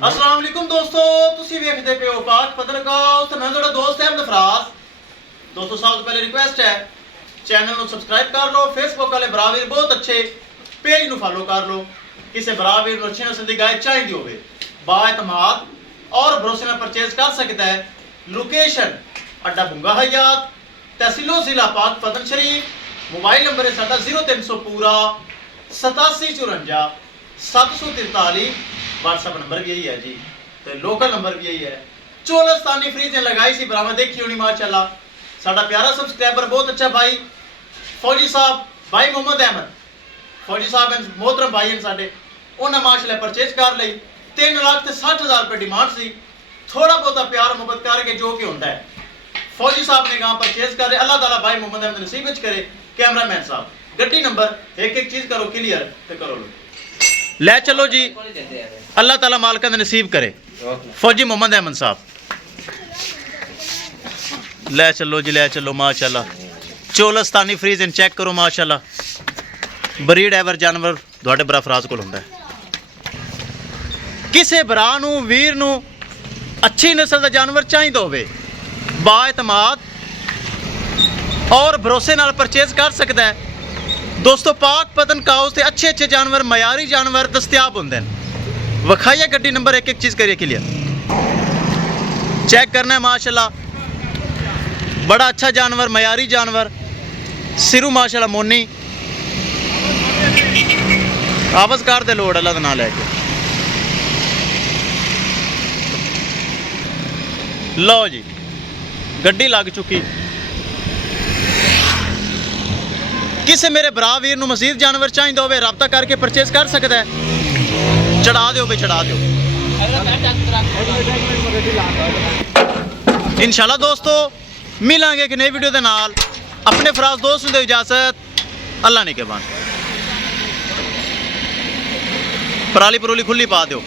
अस्सलाम वालेकुम दोस्तों, तुसी वेखदे पे हो पाक पत्रकार ते मैं तुहाडा दोस्त अहमद फराज। दोस्तों सब तो पहले रिक्वेस्ट है चैनल को सब्सक्राइब कर लो, फेसबुक वाले बरावीर बहुत अच्छे पेज को फॉलो कर लो। किसी बरावीर को अच्छी नस्ल की गाय चाहिए होवे बाएतमाद और भरोसे नाल परचेज कर सकता है। लोकेशन अड्डा बुंगा हयात, तहसीलो जिला पाक पतन शरीफ। मोबाइल नंबर है साडा 0300 पूरा 8754 743। व्हाट्सएप नंबर भी यही है जी, तो लोकल नंबर भी यही है। चोलस्तानी फ्रीज ने लगाई सी बरामद देखी होनी माशाल्लाह। साडा प्यारा सब्सक्राइबर बहुत अच्छा भाई फौजी साहब, भाई मोहम्मद अहमद फौजी साहब हैं, मोहतरम भाई हैं साडे। उन्हें माशाल्लाह परचेज कर ली। 3,60,000 रुपये डिमांड सी। थोड़ा बहुत प्यार मुहब्बत करके जो कि होता है फौजी साहब ने कहा परचेज करे। अल्लाह ताला भाई मोहम्मद अहमद नसीब विच करे। कैमरामैन साहब गड्डी नंबर एक चीज़ करो क्लियर तो करो लो ले चलो जी। अल्लाह ताला मालिक दा नसीब करे। फौजी मोहम्मद अहमद साहब ले चलो जी, ले चलो माशाल्लाह। चोलस्तानी फ्रीज इन चेक करो माशाल्लाह। ब्रीड एवर जानवर तुहाडे भरा फराज कोल हुंदा है। किसी भरा नूं वीर नूं अच्छी नस्ल दा जानवर चाहिए होवे बाएतमाद और भरोसे नाल परचेज कर सकता है। दोस्तों पाक पतन काउस से अच्छे अच्छे जानवर मयारी जानवर दस्तियाब होंगे हैं। वखाइए गड्डी नंबर एक चीज़ करिए क्लियर चेक करना है माशाल्लाह। बड़ा अच्छा जानवर मयारी जानवर सिरू माशाल्लाह मोनी आपस कर दे लोड अल्लाह दा नाम लैके लो जी। गड्डी लग चुकी। किसी मेरे भरा वीर नूं मजीद जानवर चाहिए होवे रब्ता करके परचेज कर सकता है। चढ़ा दो भाई चढ़ा दो इंशाल्लाह। दोस्तों मिलांगे एक नई वीडियो के नाल। अपने फराज दोस्त नूं दे इजाजत। अल्लाह ने के बान पराली परूली खुली पा दो।